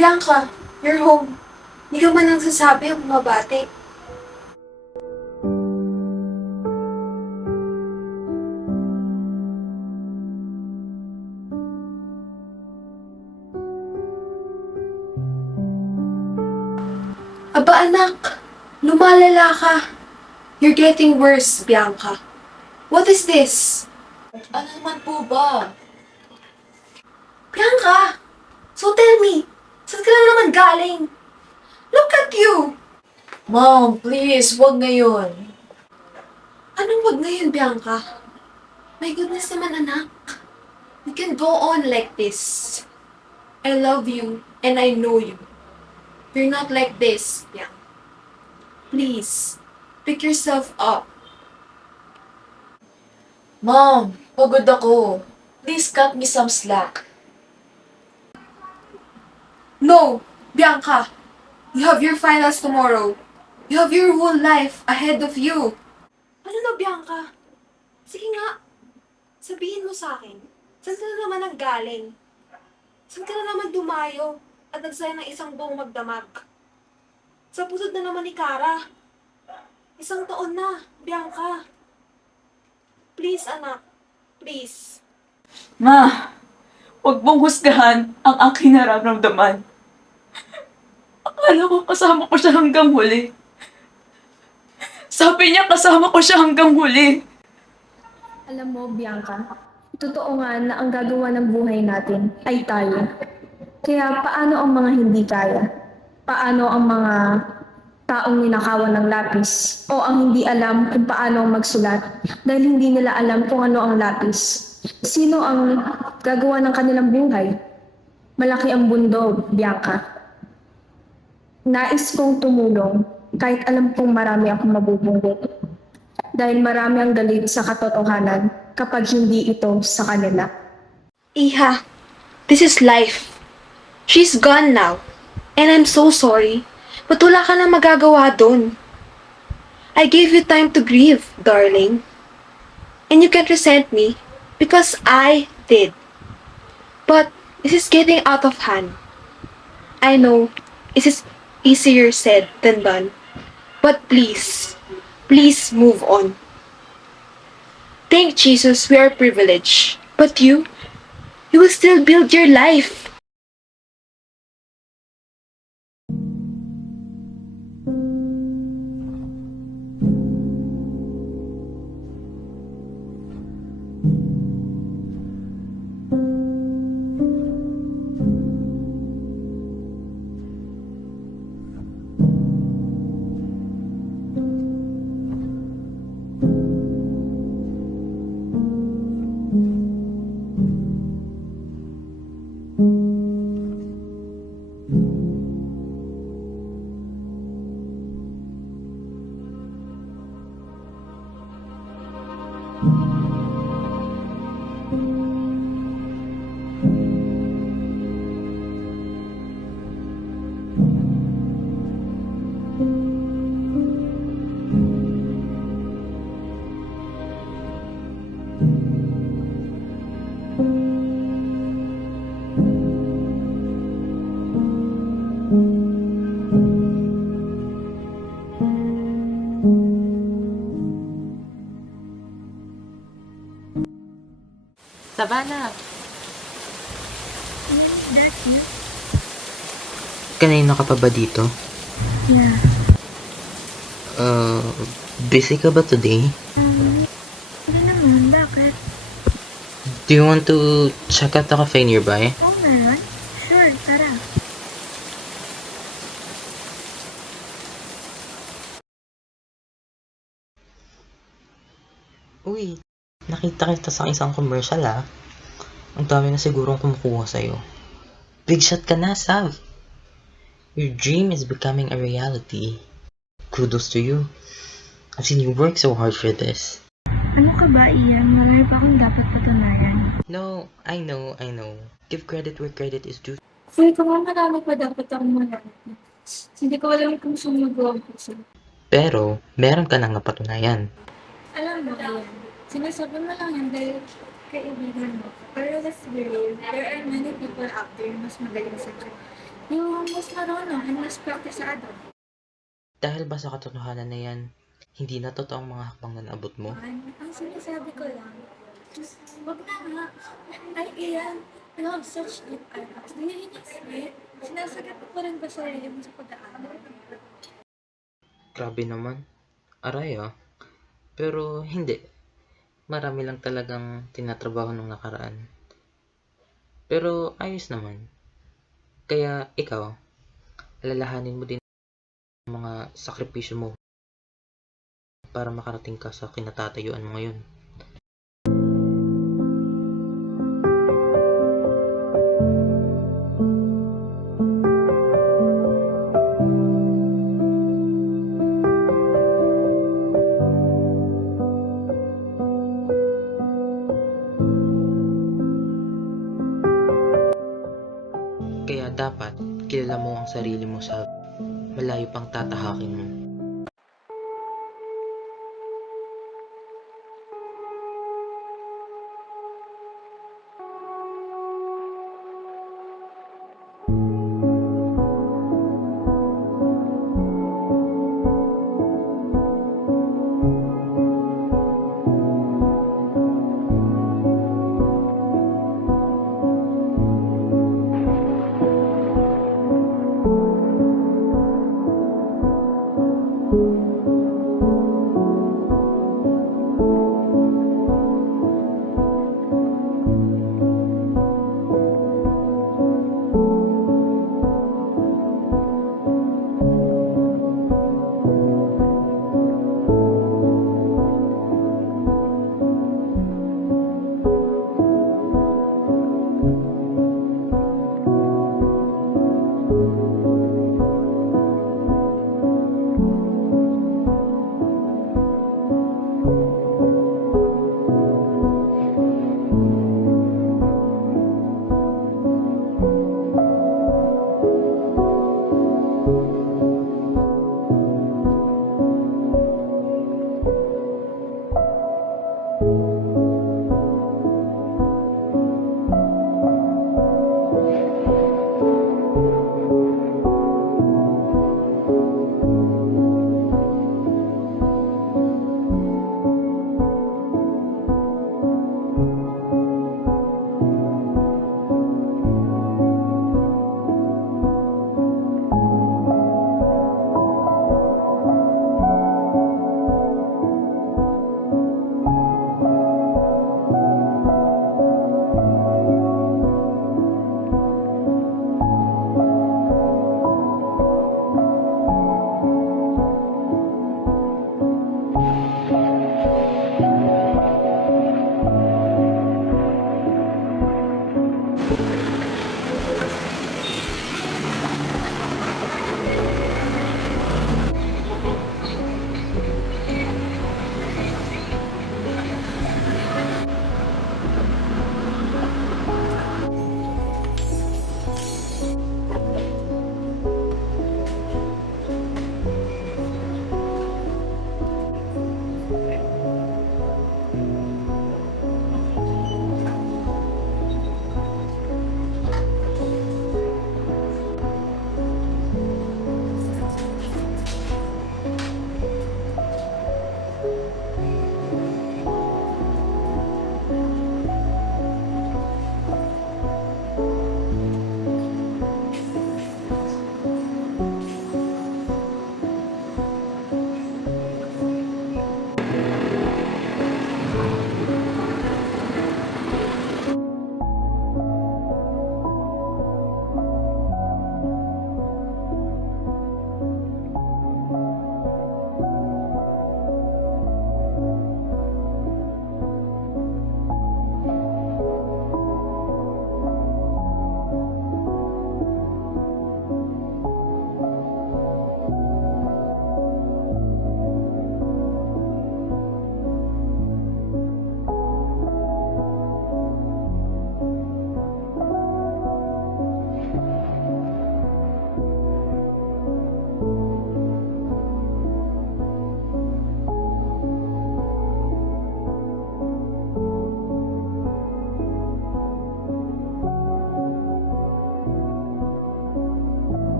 Bianca, you're home. Hindi ka man nagsasabi ang bumabati. Aba anak, lumalala ka. You're getting worse, Bianca. What is this? Ano naman po ba? Bianca! So tell me, saan ka lang naman galing? Look at you! Mom, please, wag ngayon. Anong wag ngayon, Bianca? My goodness naman, anak. You can go on like this. I love you and I know you. You're not like this, Bianca. Please, pick yourself up. Mom, pagod ako. Please cut me some slack. No, Bianca. You have your finals tomorrow. You have your whole life ahead of you. Ano na, Bianca? Sige nga, sabihin mo sa akin. Saan ka na naman nanggaling? Saan ka na naman dumayo at nagsaya ng isang buong magdamag? Sa pusod na naman ni Kara. Isang taon na, Bianca. Please, anak. Please. Ma, huwag mong husgahan ang aking nararamdaman. Akala ko kasama ko siya hanggang huli. Sabi niya kasama ko siya hanggang huli. Alam mo, Bianca, totoo nga na ang gagawa ng buhay natin ay tayo. Kaya paano ang mga hindi kaya? Paano ang mga taong ninakawan ng lapis o ang hindi alam kung paano magsulat dahil hindi nila alam kung ano ang lapis? Sino ang gagawa ng kanilang buhay? Malaki ang mundo, Bianca. Nais kong tumulong kahit alam kong marami akong mabubunggot. Dahil marami ang galit sa katotohanan kapag hindi ito sa kanila. Iha, this is life. She's gone now. And I'm so sorry. But wala ka na magagawa dun. I gave you time to grieve, darling. And you can't resent me because I did. But this is getting out of hand. I know this is easier said than done. But please, please move on. Thank Jesus we are privileged. But you will still build your life. Savannah, Kanina ka pa ba dito? Yeah. Uh, Busy ka ba today? Hindi naman, bakit? Do you want to check out the cafe nearby? Oo naman. Sure, tara. Uy, nakita kita sa isang commercial ah. Ang dami na sigurong kumukuha sa'yo. Big shot ka na, Sav. Your dream is becoming a reality. Kudos to you. I've seen you work so hard for this. Ano ka ba, Ian? Marami pa akong dapat patunayan. No, I know. Give credit where credit is due. Feel ko nga marami pa dapat akong malaman. Hindi ko alam kung sumugo ang puso. Pero, meron ka nang napatunayan. Alam mo, Ian, sinasabi mo lang yan dahil kaibigan mo. Pero let's be real, there are many people out there mas magaling sa job. Yung mas marunong and mas praktisado. Dahil ba sa katotohanan na yan, hindi na totoong mga hakbang na naabot mo? Ang sinasabi ko lang, wag na nga. Ay, Ian, you have such deep eyes. Do you sweet? Sinasagot mo pa rin ba sarili mo sa pag-aaral? Grabe naman. Aray ah. Pero hindi. Marami lang talagang tinatrabaho nung nakaraan. Pero ayos naman. Kaya ikaw, alalahanin mo din ang mga sakripisyo mo para makarating ka sa kinatatayuan mo ngayon. Kaya dapat kilala mo ang sarili mo sa malayo pang tatahakin mo.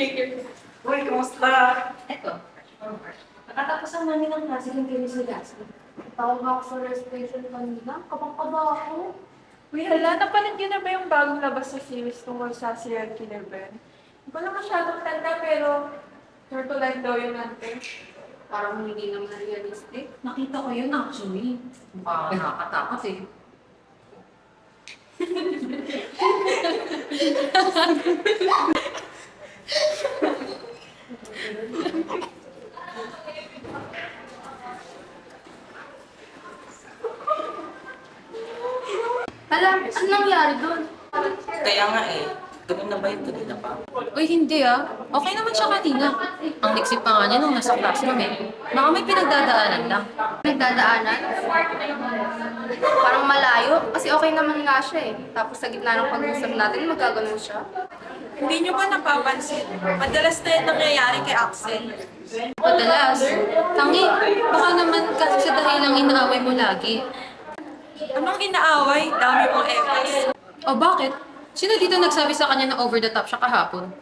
Uy, kamusta? Eto. Nakatapos ang namin ng klase ng chemistry class. Tawag ako sa reservation kanina. Kapag-kaba ako. Uy, hala, napanood niyo na ba yung bagong labas na series tungkol sa serial killer Ben? Hindi ko na masyadong tanda pero sure to like daw yun natin. Parang hindi naman realistic. Nakita ko yun actually. Mukha nakakatakot eh. Alam, ano nangyari doon? Kaya nga eh, ganun na ba yung kanina pa? Uy, hindi ah. Okay naman siya kanina. Ang liksip pa nga niya nung nasa classroom eh. Baka may pinagdadaanan lang. Pinagdadaanan? Parang malayo. Kasi okay naman nga siya eh. Tapos sa gitna ng pag-usap natin, magkaganon siya. Hindi niyo ba napapansin? Madalas na yan nangyayari kay Axel. Madalas. Tangi, baka naman kasi sa dahilang inaaway mo lagi. Anong inaaway? Dami mong efforts. O bakit? Sino dito nagsabi sa kanya na over the top siya kahapon?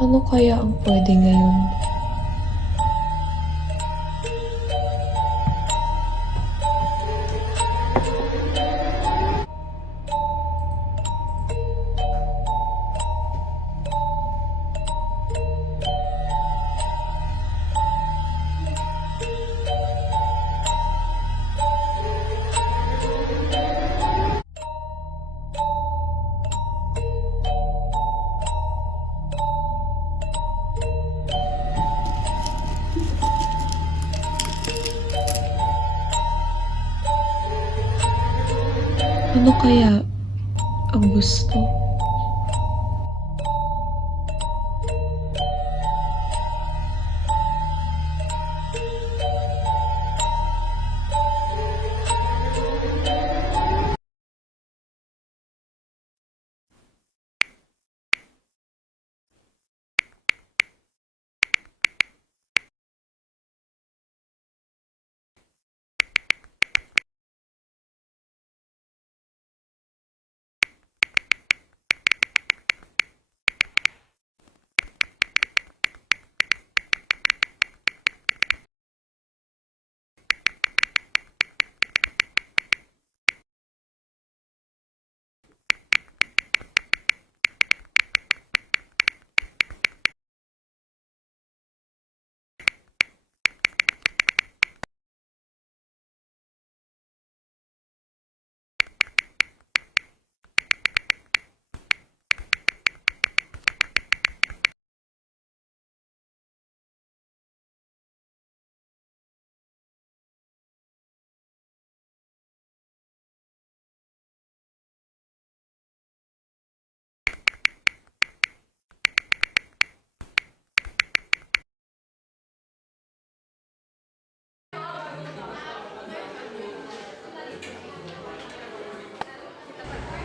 Ano kaya ang pwede ngayon? Ano kaya ang gusto?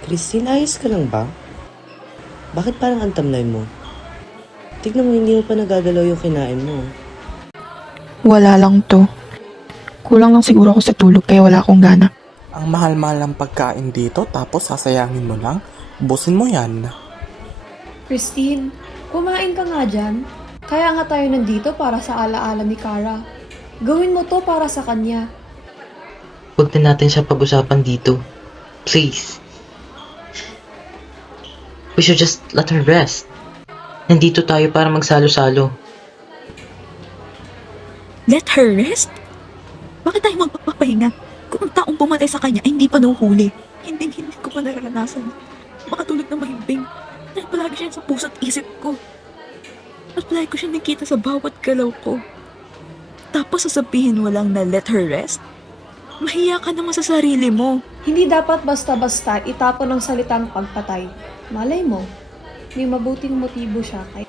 Christine, ayos ka lang ba? Bakit parang ang tamlay mo? Tignan mo, hindi mo pa nagagalaw yung kinain mo. Wala lang to. Kulang lang siguro ako sa tulog kaya wala akong gana. Ang mahal-mahal ng pagkain dito tapos sasayangin mo lang? Busin mo yan. Christine, kumain ka nga dyan. Kaya nga tayo nandito para sa alaala ni Kara. Gawin mo to para sa kanya. Huwag na natin siya pag-usapan dito. Please. We should just let her rest. Nandito tayo para magsalo-salo. Let her rest? Bakit tayo magpapahinga? Kung ang taong pumatay sa kanya ay hindi pa nahuhuli. Hindi ko pa naranasan. Makatulog na mahimbing. Dahil palagi siya sa puso't isip ko. At palagi ko siya nakita sa bawat galaw ko. Tapos sasabihin mo lang na let her rest? Mahiya ka naman sa sarili mo. Hindi dapat basta-basta itapon ng salitang pagpatay. Malay mo, may mabuting motibo siya kay...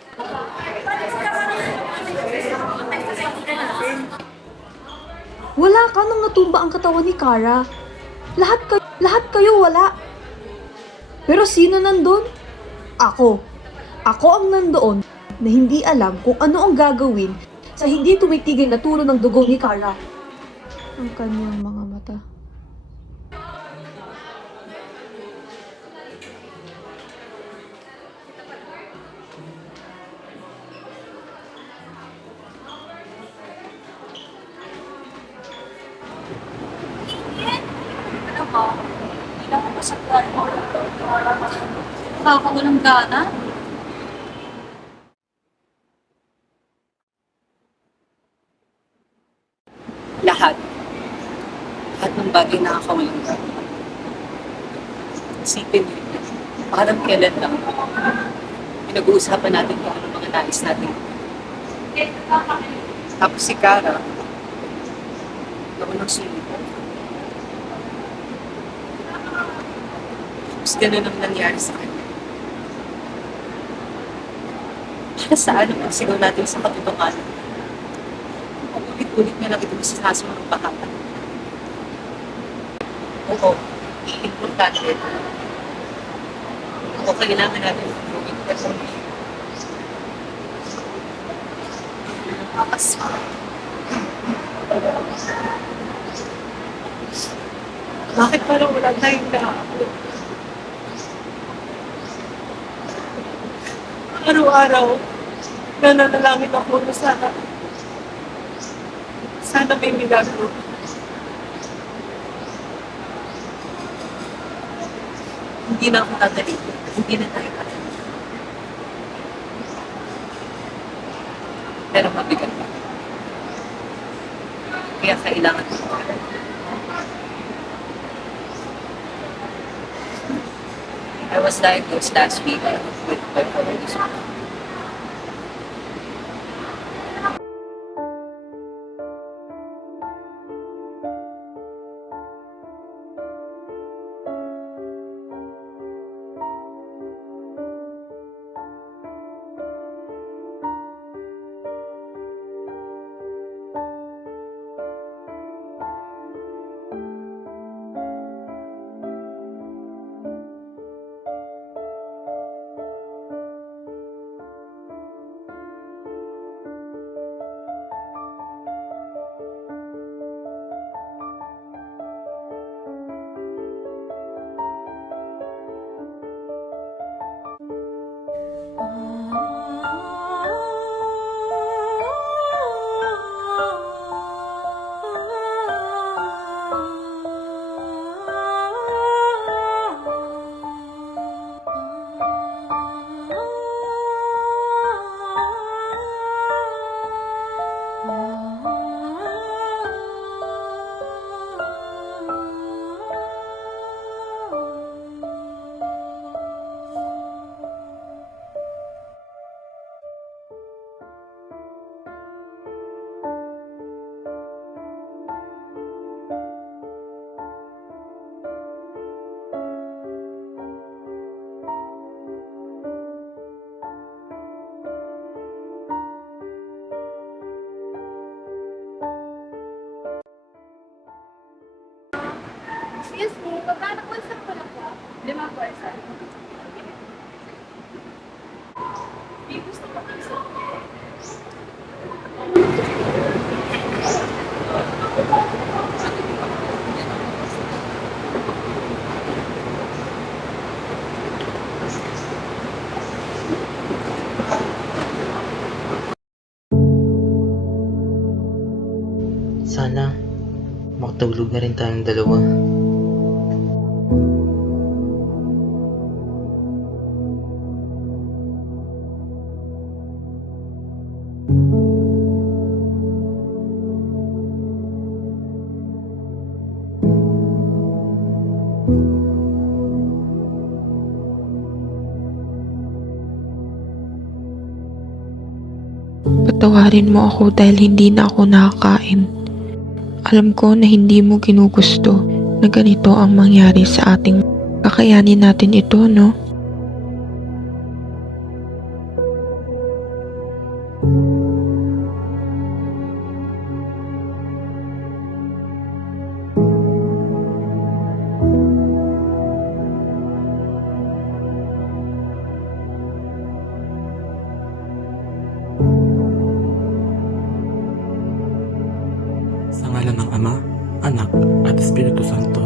Wala ka nang natumba ang katawan ni Kara. Lahat kayo wala. Pero sino nandun? Ako. Ako ang nandoon na hindi alam kung ano ang gagawin sa hindi tumitigil na tulo ng dugo ni Kara. Ang kanyang mga mata. Nakakawalang gana. Lahat. Lahat ng bagay nakakawalang gana. Isipin mo yun. Parang kailan lang. Pinag-uusapan natin kung ano mga nais natin. Tapos si Kara, naman ng sulit. Tapos ganun ang nangyari sa kanya. Para saan ang pagsigaw natin sa katotohanan? Kung ulit-ulit na lang ito masasama ng bahata. Oo, importante. O kailangan natin gawin kasi bakit parang wala tayong nakakapit? Araw-araw, nananalangin ako na sana may milagro. Hindi na ako tatalito. Hindi na tayo tatalito. Pero mabigat pa. Kaya kailangan ko. I was diagnosed last week with bipolar disorder. Excuse me, magkano po isang palakwa? Sana makatulog na rin tayong dalawa. Patawarin mo ako dahil hindi na ako nakakain. Alam ko na hindi mo ginugusto na ganito ang mangyari sa ating. Kakayanin natin ito, no? Sa ngalan ng Ama, Anak, at Espiritu Santo.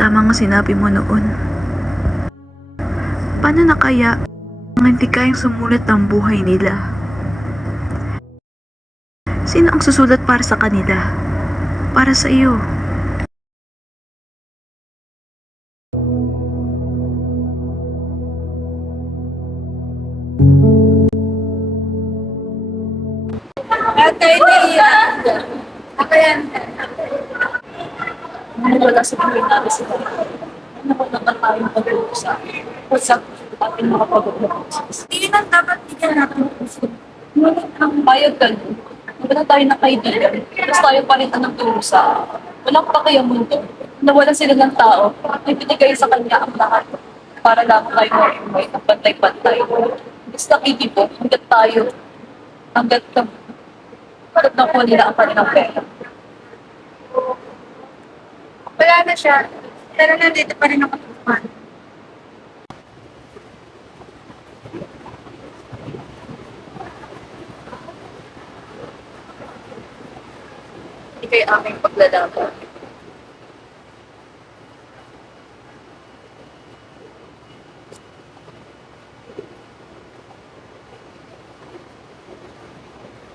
Tama nga sinabi mo noon. Paano na kaya ang hindi kayang sumulat ng buhay nila? Sino ang susulat para sa kanila? Para sa iyo? Wala sa buhay namin sila. Ano ba naman tayong pag-uusap? Usap ating mga pag-uusap. Hindi na dapat bigyan natin ng usap. Ngunit ang bayad ganun. Wala tayo na kaibigan. Tapos tayo pa rin anong turusa. Walang pakayang mundo. Nawalan sila ng tao. Ibinigay sa kanya ang lahat. Para lang tayo may pantay-pantay. Basta kikibo, hanggat tayo. Hanggat nakuha nila ang kanilang pera. Wala na siya. Pero nandito pa rin ako tuman. Ika'y aming paglalaban.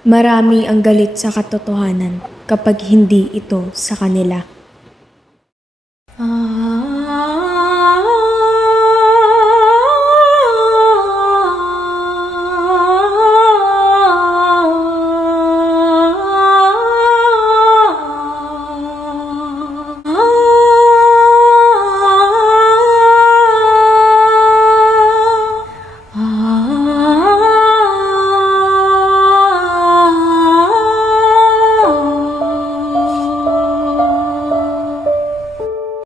Marami ang galit sa katotohanan kapag hindi ito sa kanila.